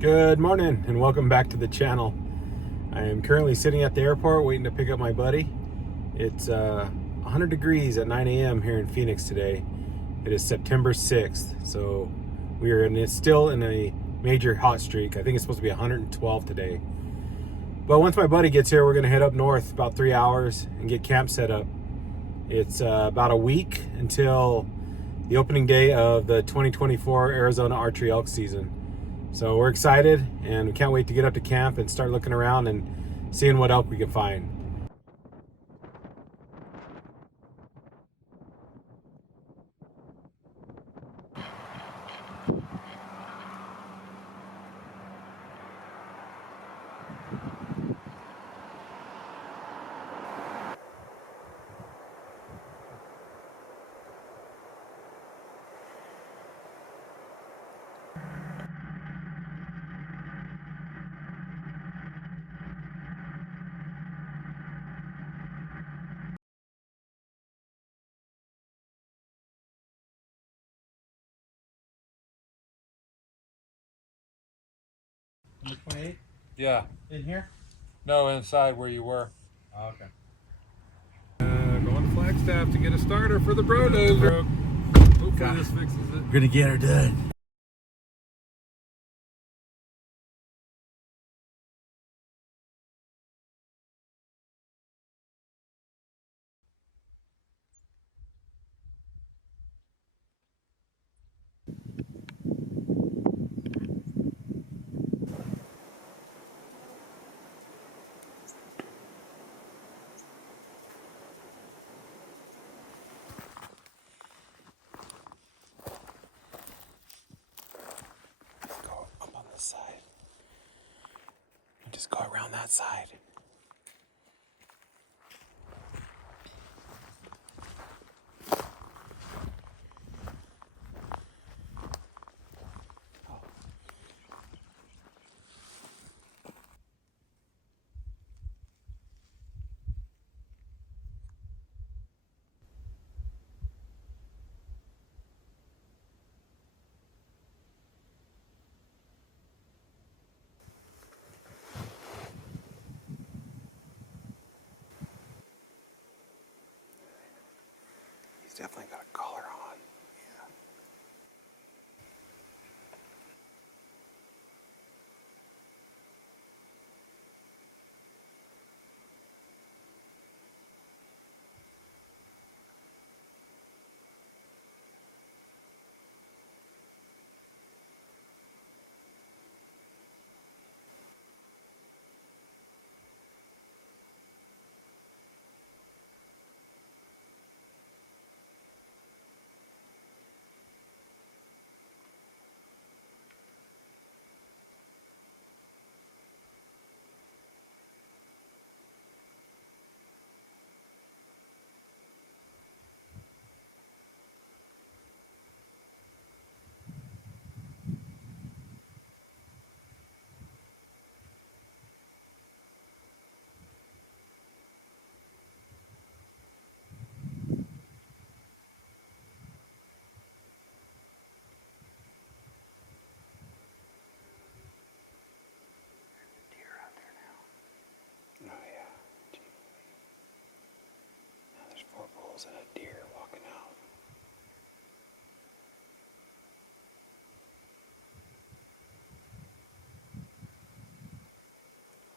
Good morning and welcome back to the channel. I am currently sitting at the airport waiting to pick up my buddy. It's 100 degrees at 9 a.m. here in Phoenix today. It is September 6th, so we are still in a major hot streak. I think it's supposed to be 112 today. But once my buddy gets here, we're going to head up north about 3 hours and get camp set up. It's about a week until the opening day of the 2024 Arizona Archery Elk season. So we're excited and we can't wait to get up to camp and start looking around and seeing what elk we can find. Yeah. In here? No, inside where you were. Oh, okay. Going to Flagstaff to get a starter for the Brodozer. Hopefully this fixes it. We're gonna get her done. Go up on this side. And just go around that side. He's definitely got a collar on. Yeah. Deer out there now. Oh yeah. Gee. Now there's 4 bulls and a deer walking out.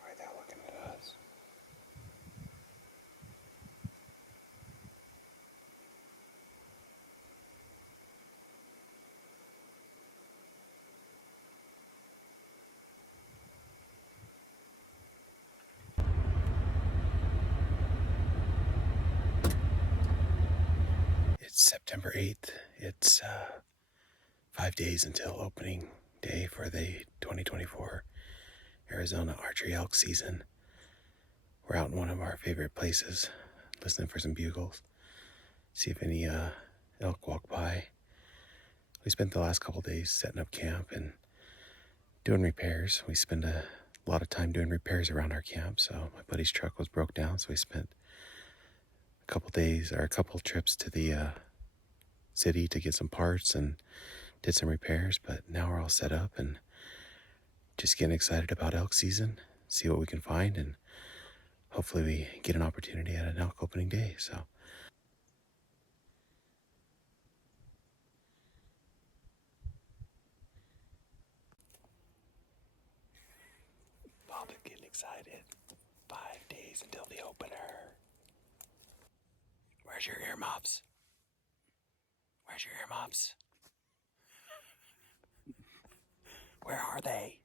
Right there looking at us. It's September 8th. It's 5 days until opening day for the 2024 Arizona Archery Elk season. We're out in one of our favorite places, listening for some bugles, see if any elk walk by. We spent the last couple days setting up camp and doing repairs. We spend a lot of time doing repairs around our camp, so my buddy's truck was broke down, so we spent a couple trips to the city to get some parts and did some repairs. But now we're all set up and just getting excited about elk season, see what we can find, and hopefully we get an opportunity at an elk opening day. So Bob's getting excited. 5 days until the opener. Where's your earmuffs? Where's your earmuffs? Where are they?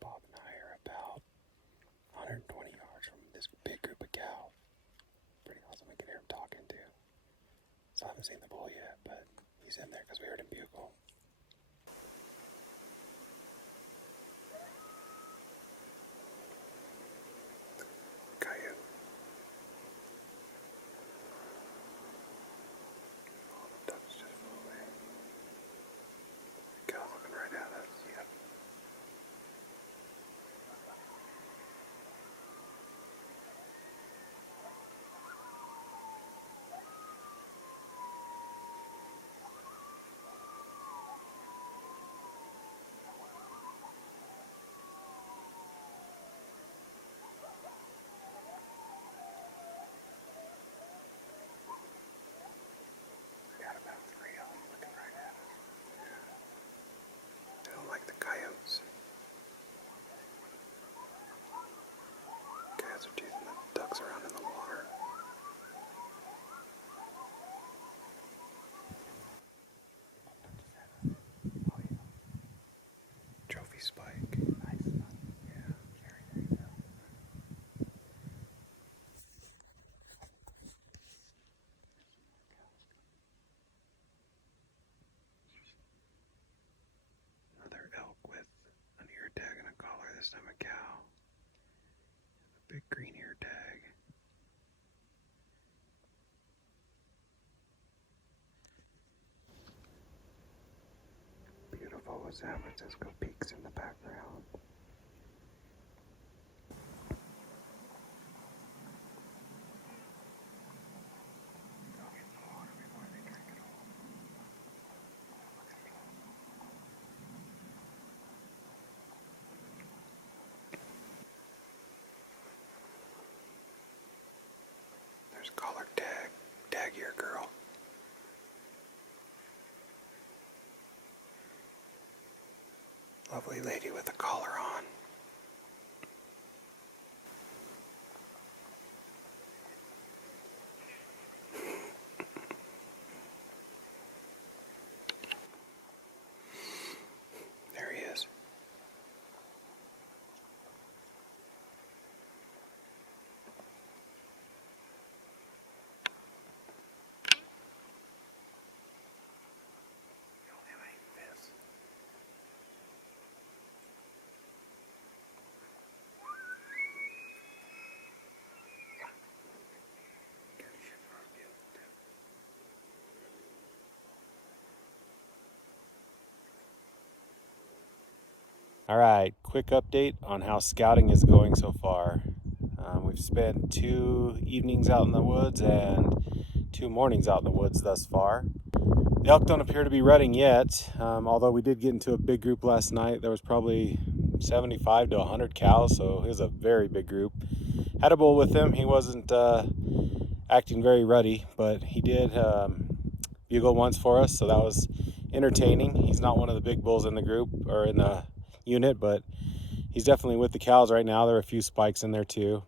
Bob and I are about 120 yards from this big group of cows. Pretty awesome. We can hear him talking too. So I haven't seen the bull yet, but he's in there because we heard him bugle. Coyote. Oh, the ducks just flew away. Cow's looking right at us. Yep. Got about 3 of them looking right at us. They don't like the coyotes. Coyotes are teasing the ducks around in the water. Oh yeah. Trophy spike. Nice. Yeah. Jerry, there you go. Another elk with an ear tag and a collar. This time a cow. A big green ear tag. Beautiful San Francisco peaks in the background. There's collar tag. Tag ear girl. Lovely lady with a collar on. There he is. Don't have any fists. All right, quick update on how scouting is going so far. We've spent 2 evenings out in the woods and 2 mornings out in the woods thus far. The elk don't appear to be rutting yet, although we did get into a big group last night. There was probably 75 to 100 cows, so it was a very big group. Had a bull with him. He wasn't acting very ruddy, but he did bugle once for us, so that was entertaining. He's not one of the big bulls in the group or in the unit, but he's definitely with the cows right now. There are a few spikes in there too.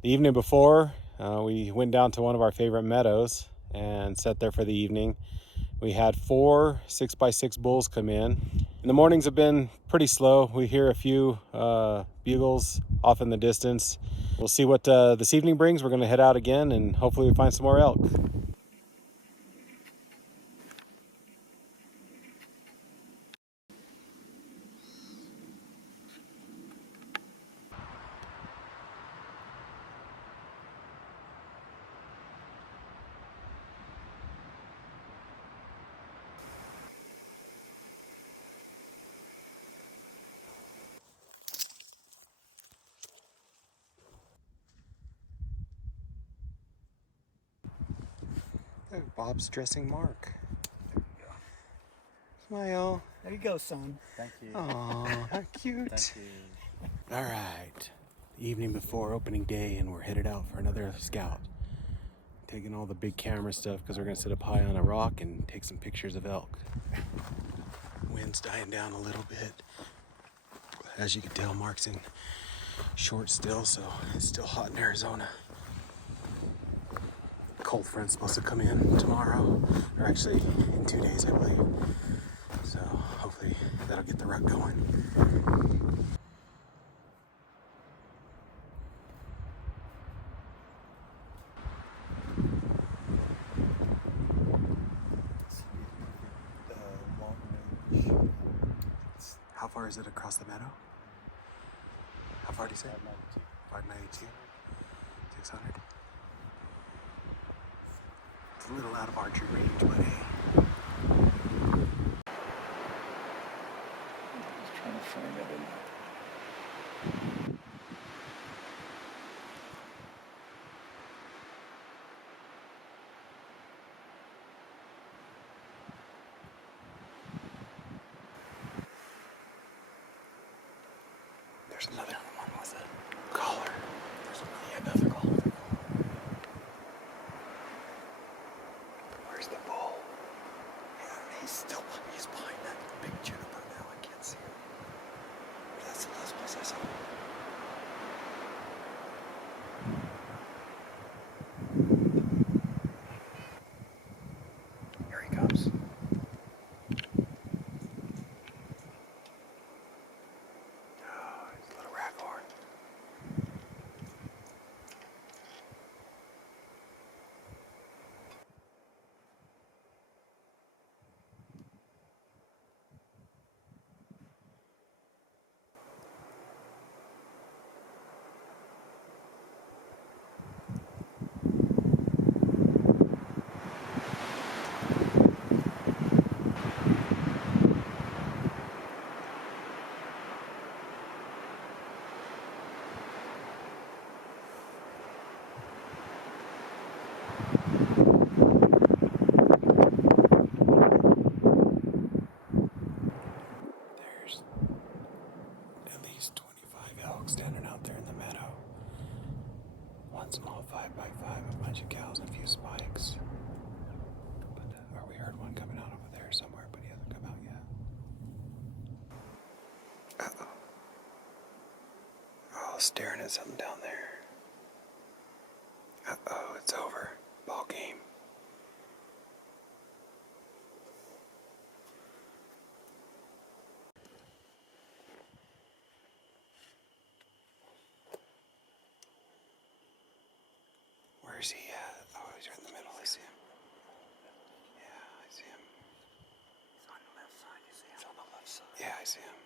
The evening before, we went down to one of our favorite meadows and sat there for the evening. We had 4 6x6 bulls come in. And the mornings have been pretty slow. We hear a few bugles off in the distance. We'll see what this evening brings. We're going to head out again and hopefully we find some more elk. Bob's dressing Mark. Smile. There you go, son. Thank you. Aw, how cute. Thank you. All right. Evening before opening day, and we're headed out for another scout. Taking all the big camera stuff because we're going to sit up high on a rock and take some pictures of elk. Wind's dying down a little bit. As you can tell, Mark's in shorts still, so it's still hot in Arizona. Cold front's supposed to come in tomorrow, or actually in 2 days, I believe. So hopefully that'll get the rut going. How far is it across the meadow? How far do you say? 592. 600. It's a little out of archery range, but hey. Just trying to frame it in there. There's another one with a collar. There's another collar with a collar. Where's the bull? Yeah, he's behind that big juniper now. I can't see him. That's the last place I saw him. Here he comes. At least 25 elk standing out there in the meadow. One small 5x5, a bunch of cows, and a few spikes. But we heard one coming out over there somewhere, but he hasn't come out yet. Uh-oh. Oh, staring at something down there. Uh-oh, it's over. Ball game. Where's he at? Oh, he's right in the middle. I see him. Yeah, I see him. He's on the left side. You see him? He's on the left side. Yeah, I see him.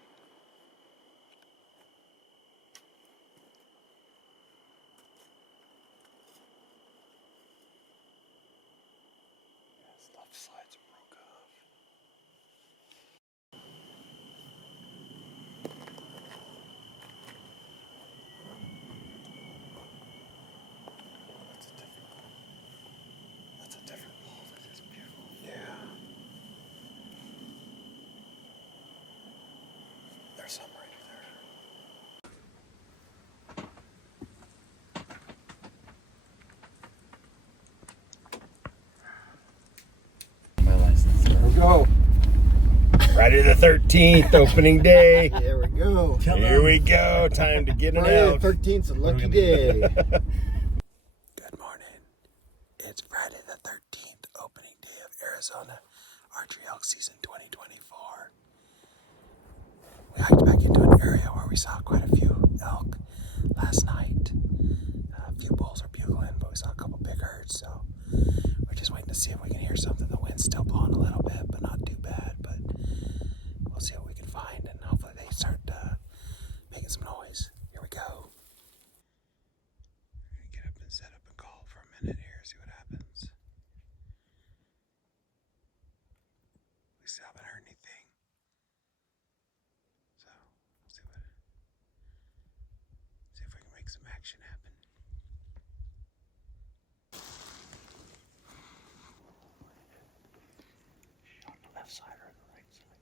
Yeah, his left side's broke off. That's a different ball. That is beautiful. Yeah. There's some right there. My license. Here we go. Friday the 13th, opening day. There we go. Here we go. Time to get an Friday elk. the 13th's a lucky day. Good morning. It's Friday the 13th, opening day of Arizona Archery Elk Season 2024. We hiked back into an area where we saw quite a few elk last night. A few bulls are bugling, but we saw a couple big herds, so we're just waiting to see if we can hear something. The wind's still blowing a little bit, but not too bad, but we'll see what we can find, and hopefully they start making some noise. Here we go. We're gonna get up and set up and call for a minute here, see what happens. We still haven't heard anything. So, we'll see if we can make some action happen. On the left side or the right side?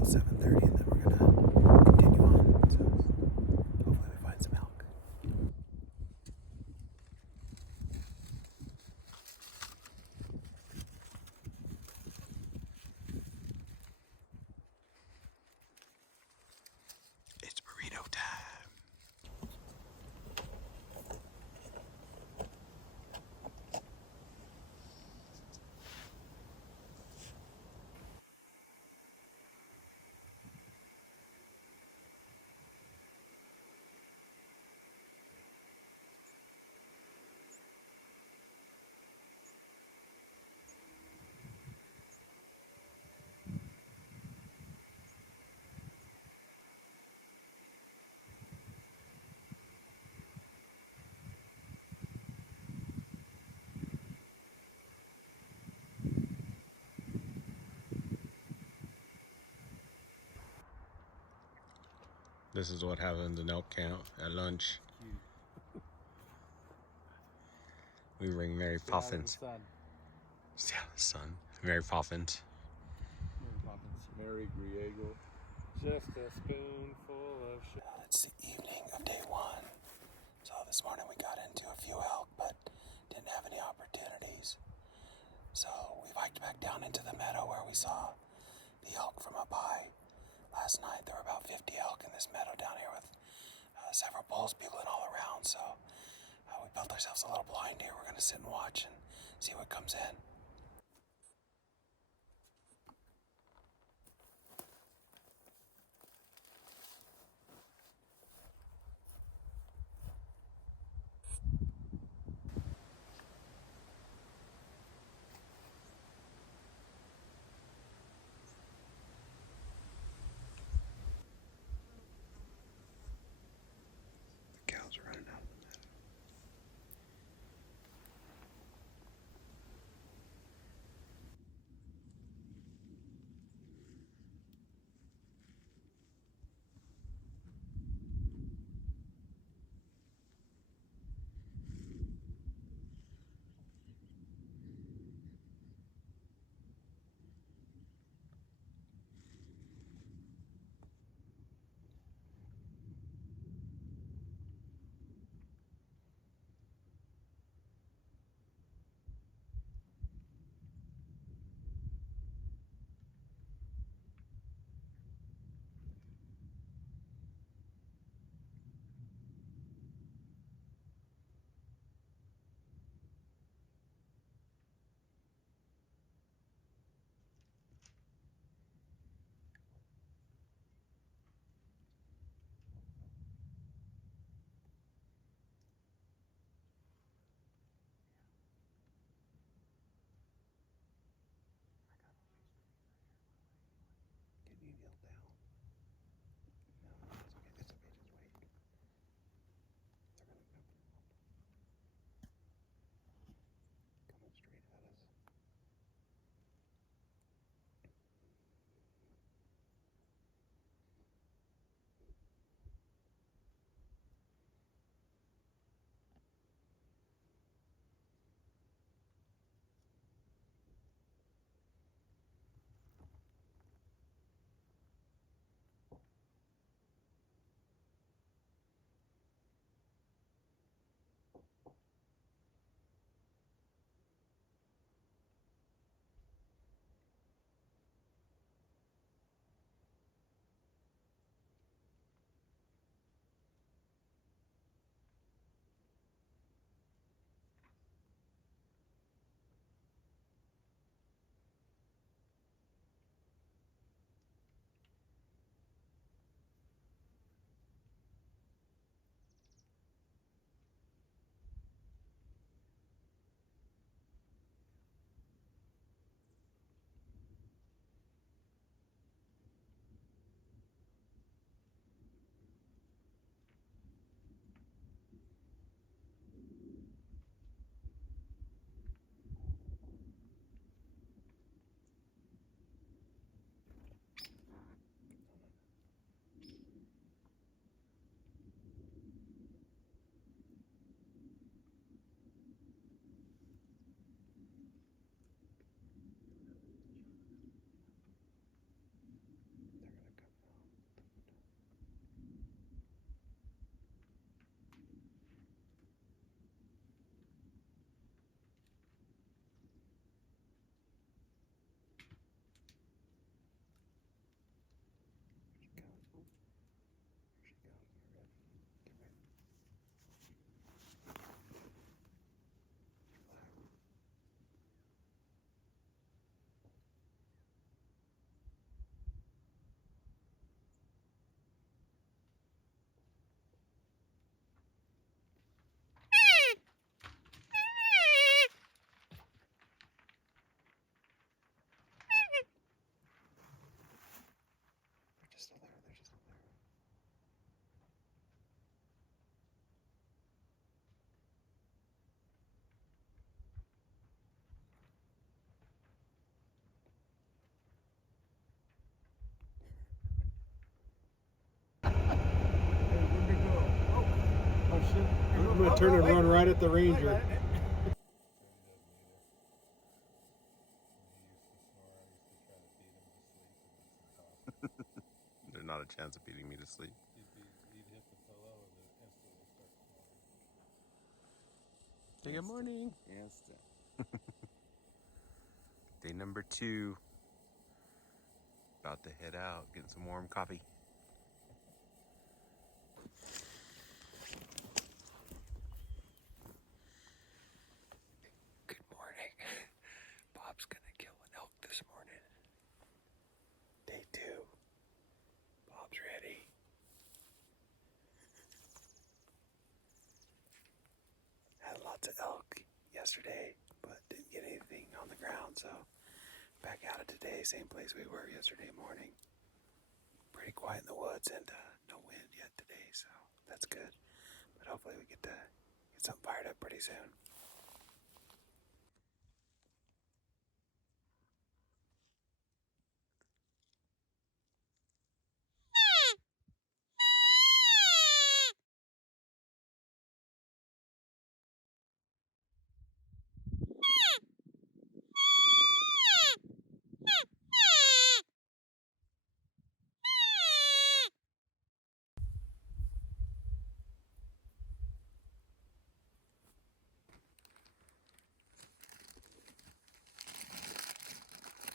till 7:30, and then we're gonna continue on. So hopefully we find some elk. It's burrito time. This is what happens in elk camp at lunch. We bring Mary Poppins. Yeah, son. Mary Poppins. Mary Griego. Just a spoonful of sugar. It's the evening of day one. So this morning we got into a few elk, but didn't have any opportunities. So we hiked back down into the meadow where we saw the elk from up high. Last night there were about 50 elk in this meadow down here with several bulls bugling all around. So we built ourselves a little blind here. We're going to sit and watch and see what comes in. The cows are running out of the meadow. gonna turn and run right at the ranger. There's not a chance of beating me to sleep. He'd hit the pillow and then instantly start snoring. Hey, good morning. Instant. Day number 2. About to head out, getting some warm coffee. Good morning. Bob's gonna kill an elk this morning. Day 2. Bob's ready. Had lots of elk yesterday, but didn't get anything on the ground, so back out of today, same place we were yesterday morning. Pretty quiet in the woods and no wind yet today, so that's good. But hopefully we get something fired up pretty soon.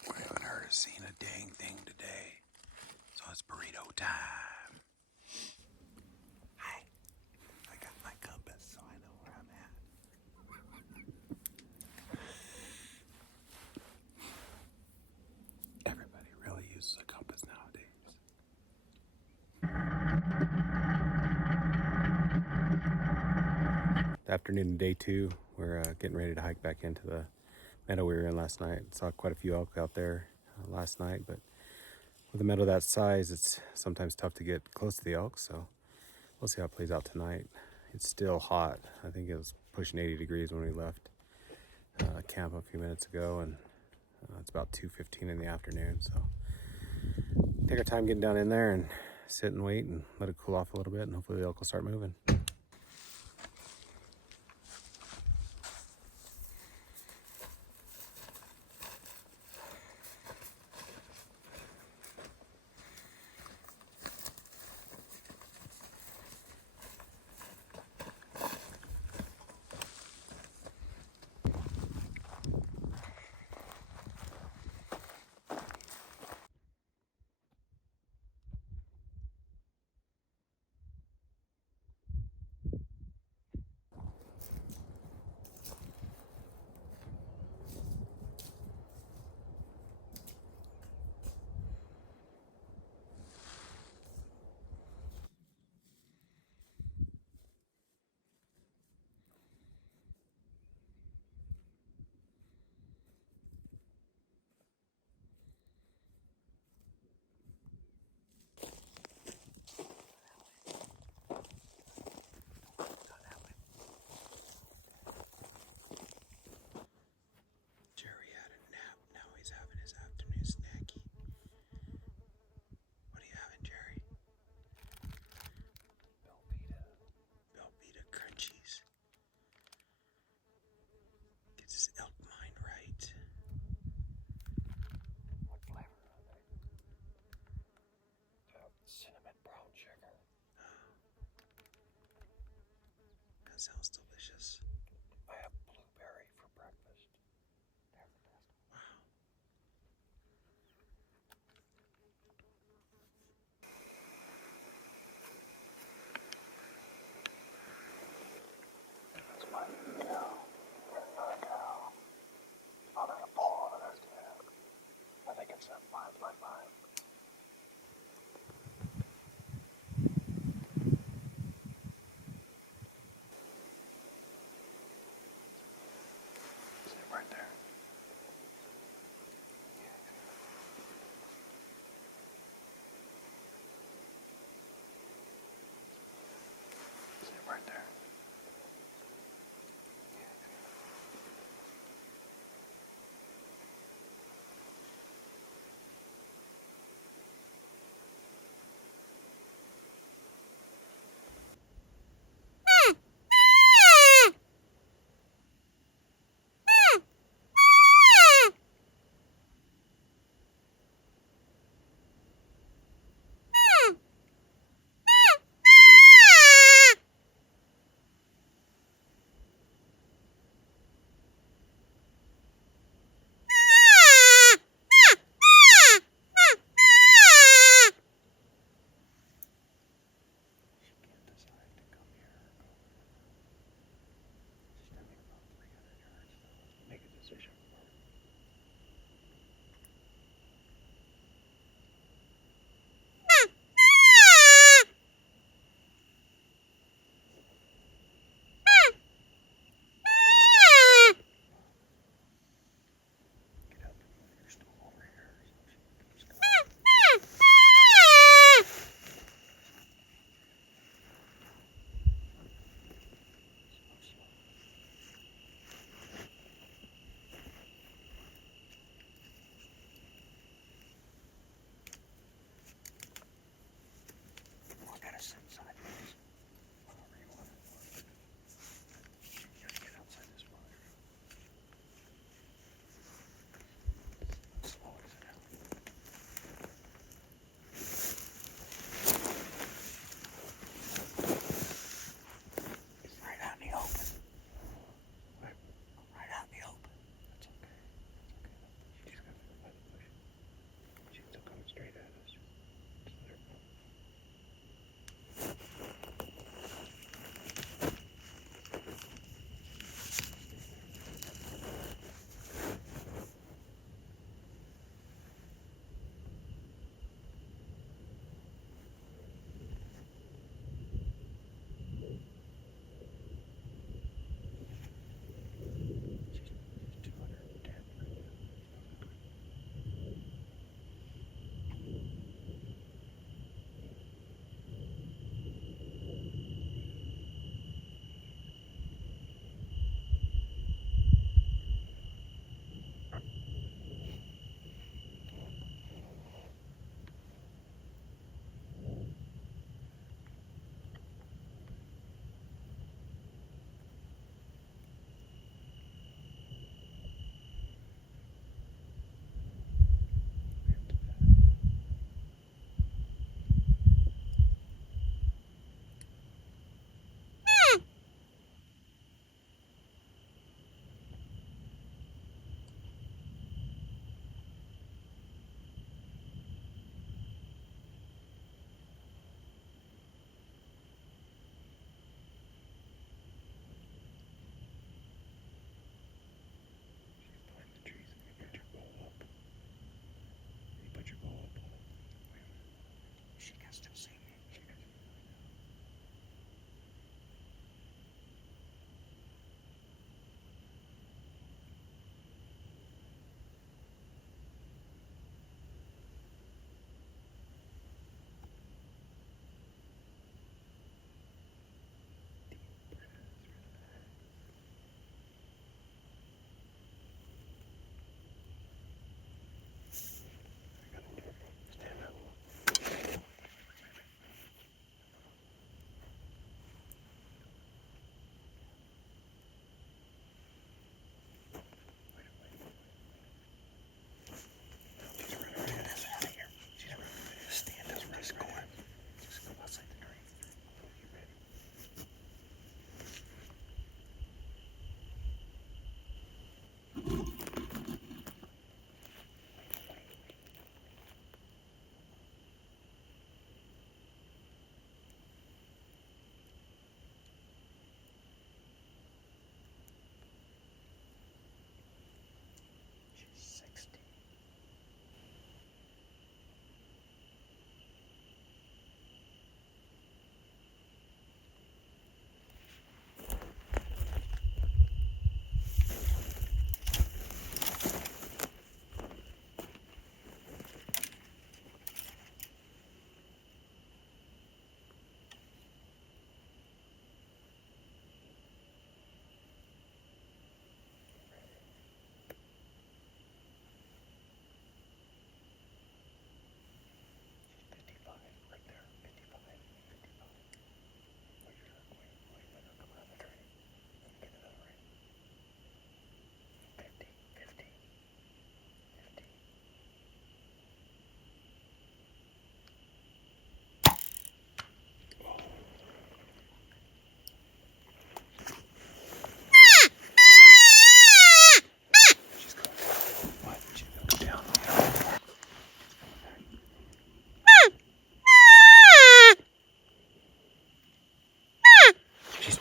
We haven't heard or seen a dang thing today, so it's burrito time. Hi. I got my compass, so I know where I'm at. Everybody really uses a compass nowadays. Afternoon of day 2, we're getting ready to hike back into the meadow we were in last night. Saw quite a few elk out there last night, but with a meadow that size, it's sometimes tough to get close to the elk, so we'll see how it plays out tonight. It's still hot. I think it was pushing 80 degrees when we left camp a few minutes ago, and it's about 2:15 in the afternoon, so take our time getting down in there and sit and wait and let it cool off a little bit, and hopefully the elk will start moving. Jerry had a nap. Now he's having his afternoon snacky. What are you having, Jerry? Velveeta crunchies. Gets his elk mind right. What flavor are they? Cinnamon brown sugar. That sounds delicious. I have blueberry for breakfast. They're the best. Wow. That's my cow. That's not a cow. Oh, there's a bull over there too. I think it's a 5x5.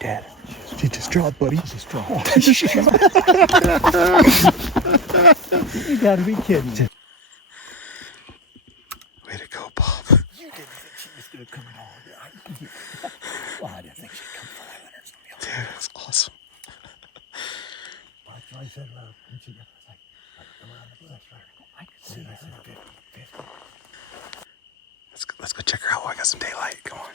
Dad, she just dropped, buddy. She just dropped. You gotta be kidding. Way to go, Bob. You didn't think she was going to come at all. Well, I didn't think she'd come for 500. Dude, that's awesome. Well, so I said, when she got like, come around the bush, right? I could see her. I said, 50. Let's go check her out while I got some daylight. Come on.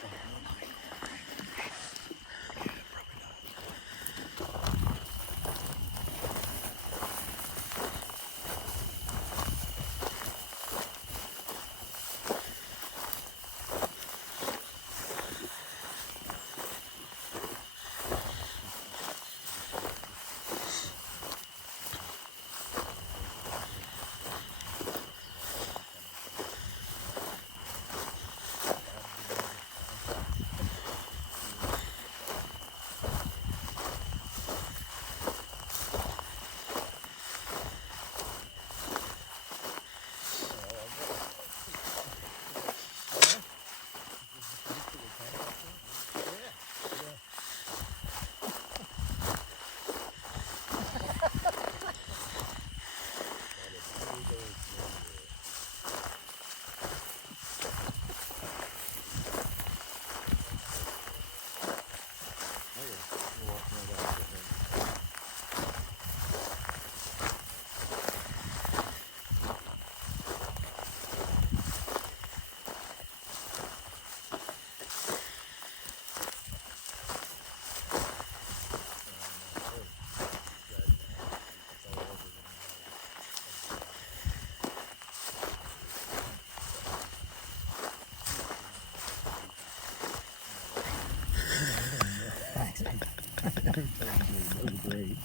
Great.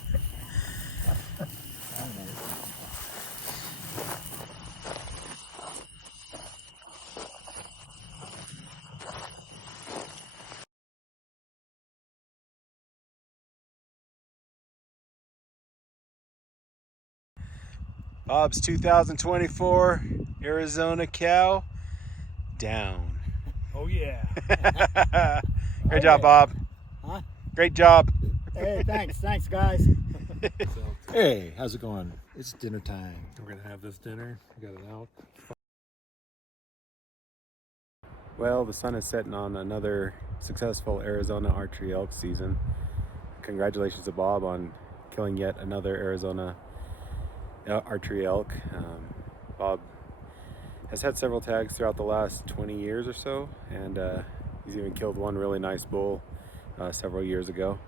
Bob's 2024 Arizona cow down. Oh, yeah. Great job, Bob. Huh? Great job. Hey, thanks, guys. Hey, how's it going? It's dinner time. We're gonna have this dinner. We got an elk. Well, the sun is setting on another successful Arizona archery elk season. Congratulations to Bob on killing yet another Arizona archery elk. Bob has had several tags throughout the last 20 years or so, and he's even killed one really nice bull several years ago.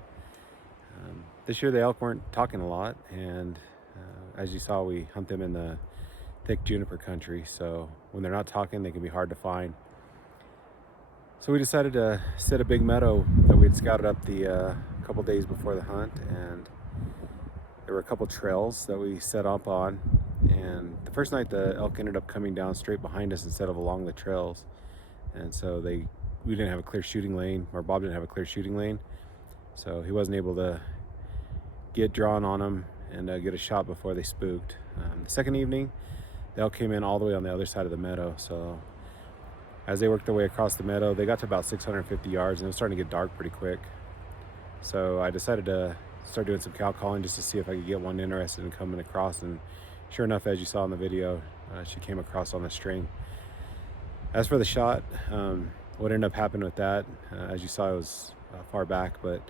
This year the elk weren't talking a lot, and as you saw, we hunt them in the thick juniper country, so when they're not talking they can be hard to find. So we decided to set a big meadow that we had scouted up the couple days before the hunt, and there were a couple trails that we set up on, and the first night the elk ended up coming down straight behind us instead of along the trails, and so we didn't have a clear shooting lane, or Bob didn't have a clear shooting lane, so he wasn't able to get drawn on them and get a shot before they spooked. The second evening the elk came in all the way on the other side of the meadow, so as they worked their way across the meadow they got to about 650 yards and it was starting to get dark pretty quick. So I decided to start doing some cow calling just to see if I could get one interested in coming across, and sure enough, as you saw in the video, she came across on the string. As for the shot, what ended up happening with that, as you saw, it was far back, but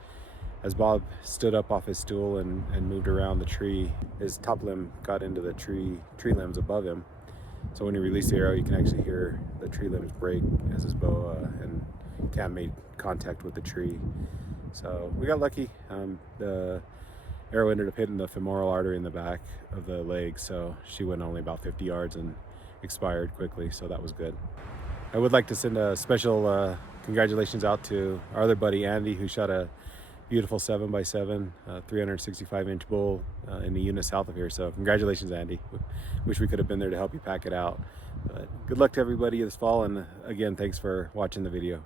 as Bob stood up off his stool and moved around the tree, his top limb got into the tree limbs above him. So when he released the arrow, you can actually hear the tree limbs break as his bow and cam made contact with the tree. So we got lucky. The arrow ended up hitting the femoral artery in the back of the leg, so she went only about 50 yards and expired quickly, so that was good. I would like to send a special congratulations out to our other buddy Andy, who shot a beautiful 7x7 365-inch bull in the unit south of here. So congratulations, Andy. Wish we could have been there to help you pack it out, but good luck to everybody this fall, and again, thanks for watching the video.